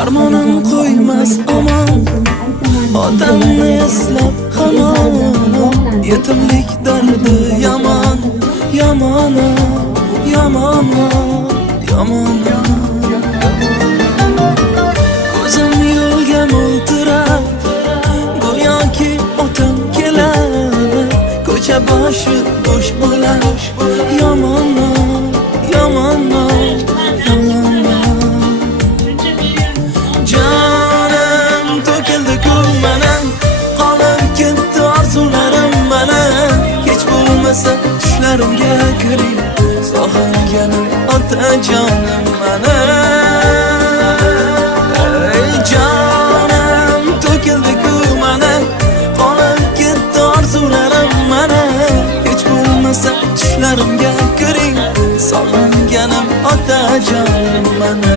Armonim qo'ymas omon, otamni eslab hamon. Yetimlik dardi yomon, yomon, yomon, yomon. Ko'zim yo'lga mo'ltirab, go'yoki otam kelar. Ko'cha boshi bo'sh bo'lar, yomon, yomon, yomon. Jonim to'kildi-ku mana, qolib ketdi orzularim mana. Kech bo'lmasa tushlarimga kiring, sog'inganim otajonim mana. Ey jonim to'kildi-ku mana, qolib ketdi orzularim mana. Kech bo'lmasa tushlarimga kiring, sog'inganim otajonim mana.